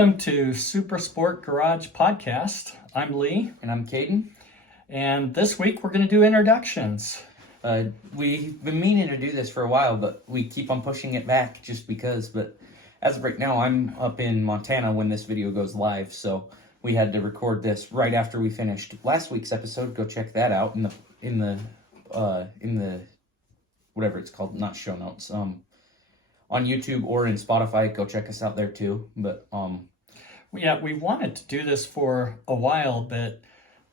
Welcome to Super Sport Garage Podcast. I'm Lee. And I'm Caden. And this week we're going to do introductions. We've been meaning to do this for a while, but we keep on pushing it back just because. But as of right now, I'm up in Montana when this video goes live, so we had to record this right after we finished last week's episode. Go check that out in the whatever it's called, not show notes. On YouTube or in Spotify, go check us out there too. But yeah, we wanted to do this for a while, but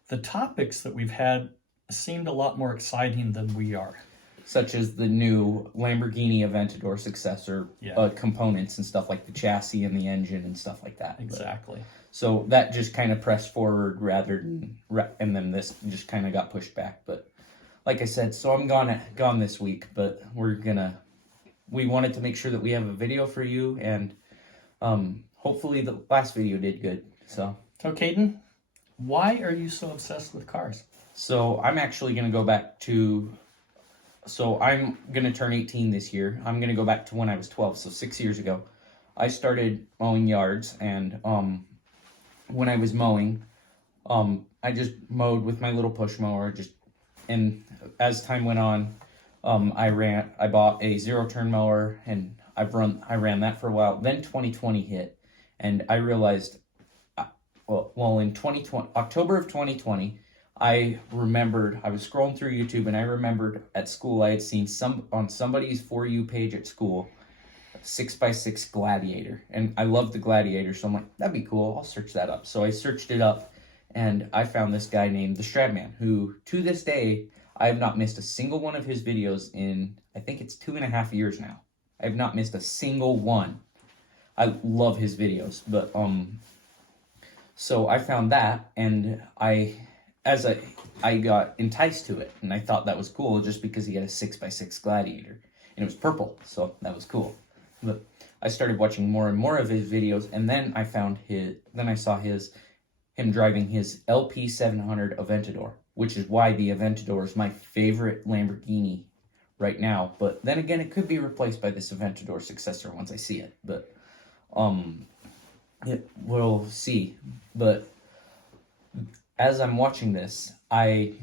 the topics that we've had seemed a lot more exciting than we are. Such as the new Lamborghini Aventador successor, components and stuff like the chassis and the engine and stuff like that. Exactly. So that just kind of pressed forward and then this just kind of got pushed back. But like I said, so I'm gone this week, but we wanted to make sure that we have a video for you, and hopefully the last video did good. So Caden, why are you so obsessed with cars? So I'm actually going to go back to, I'm going to turn 18 this year. I'm going to go back to when I was 12, so 6 years ago. I started mowing yards, and when I was mowing, I just mowed with my little push mower, and as time went on, I bought a zero-turn mower, and I ran that for a while. Then 2020 hit, and I realized, in October of 2020, I remembered, I was scrolling through YouTube, and I remembered at school I had seen on somebody's For You page at school, 6x6 Gladiator, and I love the Gladiator, so I'm like, that'd be cool, I'll search that up. So I searched it up, and I found this guy named The Stradman, who, to this day, I have not missed a single one of his videos in, I think it's 2.5 years now. I have not missed a single one. I love his videos, but, so I found that, and I got enticed to it, and I thought that was cool just because he had a 6x6 Gladiator, and it was purple, so that was cool. But I started watching more and more of his videos, and then I saw him driving his LP700 Aventador, which is why the Aventador is my favorite Lamborghini right now. But then again, it could be replaced by this Aventador successor once I see it. But we'll see. But as I'm watching this, I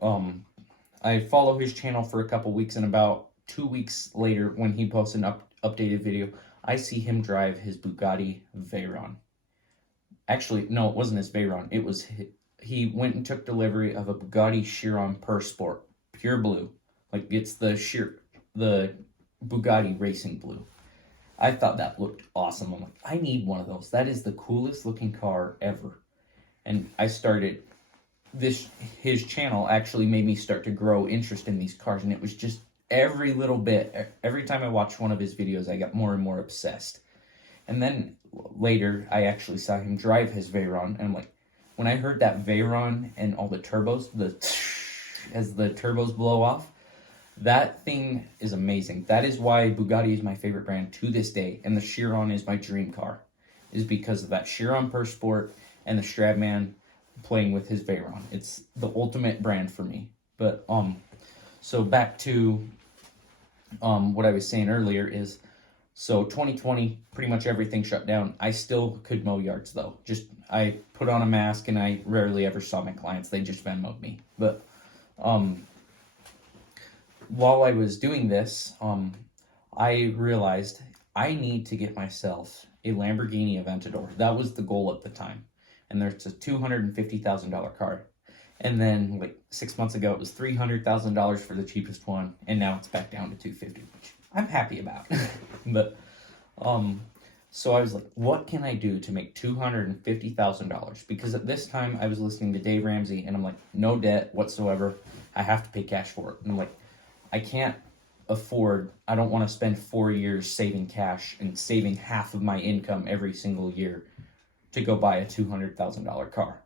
follow his channel for a couple weeks, and about 2 weeks later, when he posts an updated video, I see him drive his Bugatti Veyron. Actually, no, it wasn't his Veyron. He went and took delivery of a Bugatti Chiron Pur Sport, pure blue. Like, it's the Bugatti Racing Blue. I thought that looked awesome. I'm like, I need one of those. That is the coolest looking car ever. And I started, his channel actually made me start to grow interest in these cars. And it was just every little bit, every time I watched one of his videos, I got more and more obsessed. And then later, I actually saw him drive his Veyron. And I'm like, when I heard that Veyron and all the turbos, as the turbos blow off, that thing is amazing. That is why Bugatti is my favorite brand to this day, and the Chiron is my dream car, is because of that Chiron Pur Sport and the Stradman playing with his Veyron. It's the ultimate brand for me. But so back to what I was saying earlier is, so 2020, pretty much everything shut down. I still could mow yards though. I put on a mask, and I rarely ever saw my clients. They just Venmo'd me. But while I was doing this, I realized I need to get myself a Lamborghini Aventador. That was the goal at the time. And there's a $250,000 car. And then like 6 months ago, it was $300,000 for the cheapest one. And now it's back down to $250,000, which I'm happy about. But so I was like, what can I do to make $250,000? Because at this time I was listening to Dave Ramsey, and I'm like, no debt whatsoever. I have to pay cash for it. And I'm like, I can't afford, I don't want to spend 4 years saving cash and saving half of my income every single year to go buy a $200,000 car.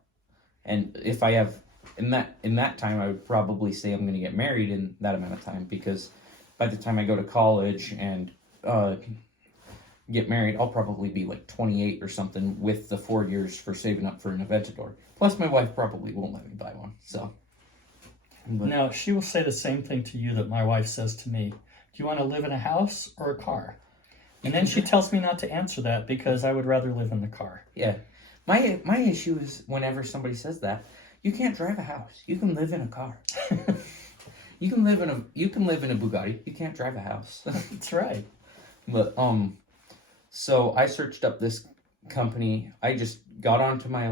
And if I have, in that time, I would probably say I'm going to get married in that amount of time, because by the time I go to college and get married, I'll probably be like 28 or something with the 4 years for saving up for an Aventador. Plus, my wife probably won't let me buy one, so. But now, she will say the same thing to you that my wife says to me. Do you want to live in a house or a car? And then she tells me not to answer that because I would rather live in the car. Yeah. My issue is whenever somebody says that, you can't drive a house. You can live in a car. You can live in a Bugatti. You can't drive a house. That's right. But so I searched up this company. I just got onto my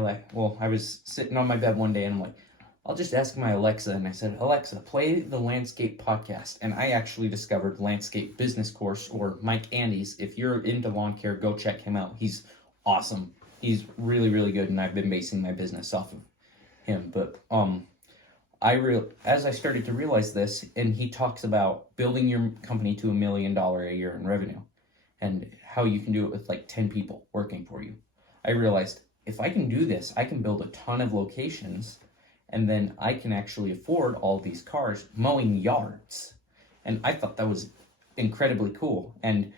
I was sitting on my bed one day and I'm like, I'll just ask my Alexa, and I said, Alexa, play the Landscape podcast. And I actually discovered Landscape Business Course, or Mike Andes. If you're into lawn care, go check him out. He's awesome. He's really, really good, and I've been basing my business off of him. But as I started to realize this, and he talks about building your company to $1 million a year in revenue, and how you can do it with like 10 people working for you. I realized if I can do this, I can build a ton of locations, and then I can actually afford all these cars mowing yards. And I thought that was incredibly cool. And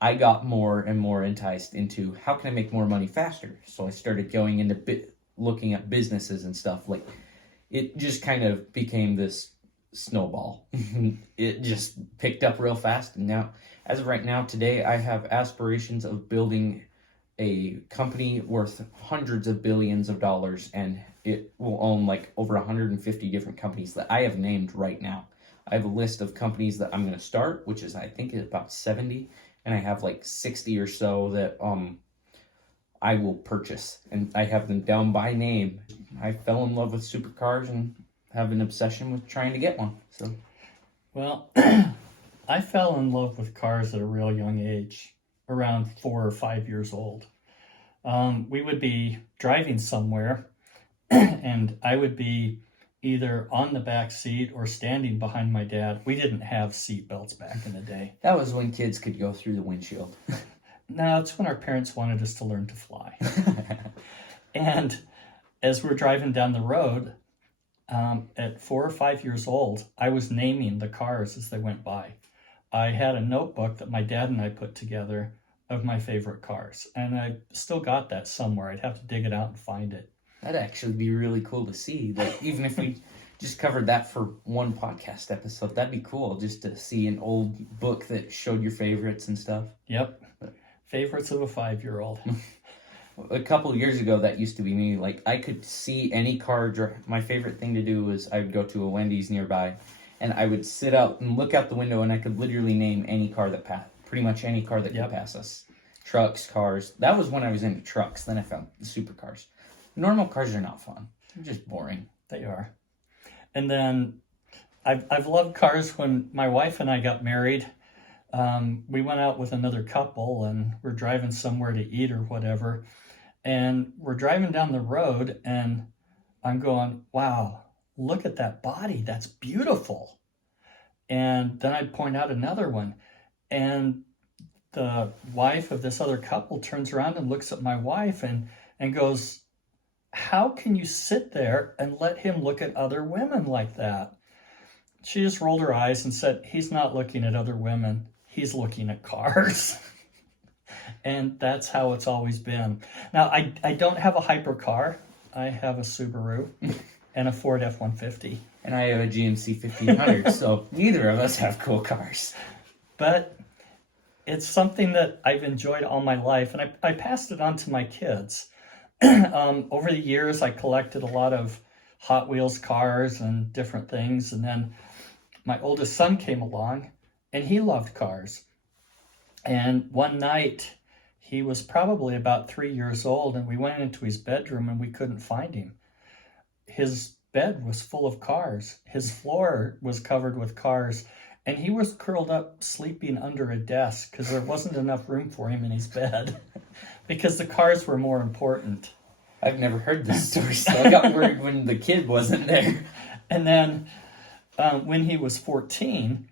I got more and more enticed into how can I make more money faster. So I started going into looking at businesses and stuff. Like, it just kind of became this snowball. It just picked up real fast. And now, as of right now, today, I have aspirations of building a company worth hundreds of billions of dollars, and it will own like over 150 different companies that I have named right now. I have a list of companies that I'm going to start, which is, I think, about 70, and I have like 60 or so that I will purchase, and I have them down by name. I fell in love with supercars and have an obsession with trying to get one. So, well, I fell in love with cars at a real young age, around 4 or 5 years old. We would be driving somewhere, and I would be either on the back seat or standing behind my dad. We didn't have seat belts back in the day. that was when kids could go through the windshield. No, it's when our parents wanted us to learn to fly. And as we're driving down the road, at 4 or 5 years old, I was naming the cars as they went by. I had a notebook that my dad and I put together of my favorite cars, and I still got that somewhere. I'd have to dig it out and find it. That'd actually be really cool to see. Like, even if we just covered that for one podcast episode, that'd be cool just to see an old book that showed your favorites and stuff. Yep. Favorites of a 5-year-old. A couple of years ago, that used to be me. Like, I could see any car. My favorite thing to do was I would go to a Wendy's nearby, and I would sit out and look out the window, and I could literally name any car that passed. Pretty much any car that could pass us. Trucks, cars. That was when I was into trucks. Then I found the supercars. Normal cars are not fun. They're just boring. They are. And then I've loved cars. When my wife and I got married, we went out with another couple, and we're driving somewhere to eat or whatever. And we're driving down the road, and I'm going, wow, look at that body. That's beautiful. And then I'd point out another one. And the wife of this other couple turns around and looks at my wife and goes, how can you sit there and let him look at other women like that? She just rolled her eyes and said, he's not looking at other women. He's looking at cars. And that's how it's always been. Now, I don't have a hypercar. I have a Subaru and a Ford F-150. And I have a GMC 1500, so neither of us have cool cars. But it's something that I've enjoyed all my life, and I passed it on to my kids. Over the years, I collected a lot of Hot Wheels cars and different things, and then my oldest son came along, and he loved cars. And one night, he was probably about 3 years old, and we went into his bedroom, and we couldn't find him. His bed was full of cars. His floor was covered with cars, and he was curled up sleeping under a desk because there wasn't enough room for him in his bed because the cars were more important. I've never heard this story, so I got worried when the kid wasn't there. And then when he was 14,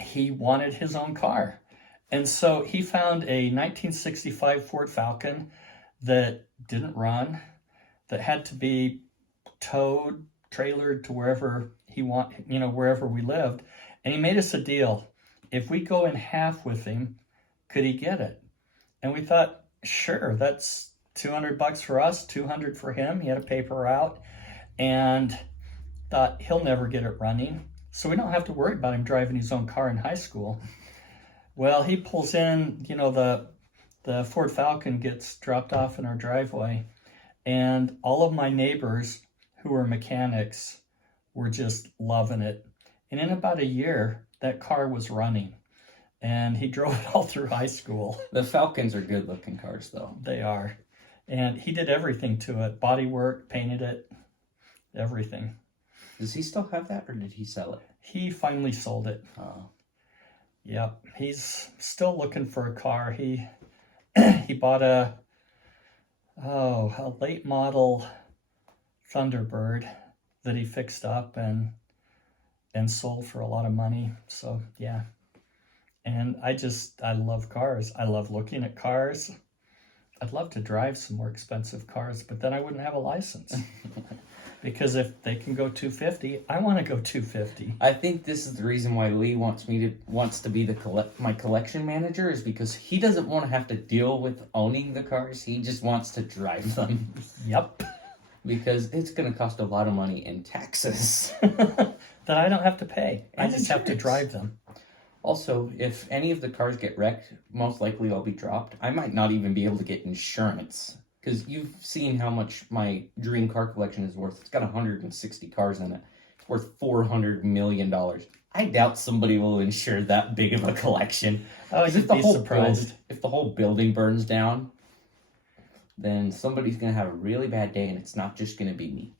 he wanted his own car. And so he found a 1965 Ford Falcon that didn't run, that had to be towed, trailered to wherever wherever we lived. And he made us a deal. If we go in half with him, could he get it? And we thought, sure, that's $200 for us, $200 for him. He had a paper route, and thought he'll never get it running. So we don't have to worry about him driving his own car in high school. Well, he pulls in, the Ford Falcon gets dropped off in our driveway, and all of my neighbors who were mechanics were just loving it. And in about a year, that car was running, and he drove it all through high school. The Falcons are good looking cars, though. They are. And he did everything to it. Body work, painted it, everything. Does he still have that, or did he sell it? He finally sold it. Yep. He's still looking for a car. He bought a late model Thunderbird that he fixed up and sold for a lot of money. So yeah. And I love cars. I love looking at cars. I'd love to drive some more expensive cars, but then I wouldn't have a license. Because if they can go 250, I want to go 250. I think this is the reason why Lee wants to be my collection manager, is because he doesn't want to have to deal with owning the cars. He just wants to drive them. Yep. Because it's going to cost a lot of money in taxes. That I don't have to pay. I And just have to insurance. drive them. Also, if any of the cars get wrecked, most likely I'll be dropped. I might not even be able to get insurance. Because you've seen how much my dream car collection is worth. It's got 160 cars in it. It's worth $400 million. I doubt somebody will insure that big of a collection. Oh, 'Cause you'd be surprised. If the whole building burns down, then somebody's going to have a really bad day, and it's not just going to be me.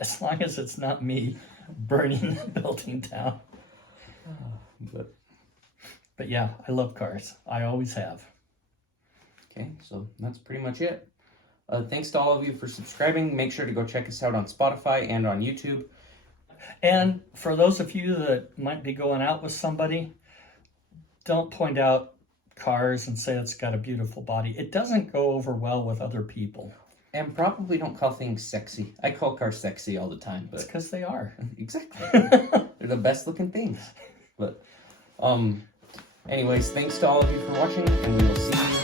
As long as it's not me burning the building down. But yeah, I love cars. I always have. Okay, so that's pretty much it. Thanks to all of you for subscribing. Make sure to go check us out on Spotify and on YouTube. And for those of you that might be going out with somebody, don't point out cars and say it's got a beautiful body. It doesn't go over well with other people. And probably don't call things sexy. I call cars sexy all the time, It's but because they are. exactly. They're the best looking things. But anyways, thanks to all of you for watching, and we will see you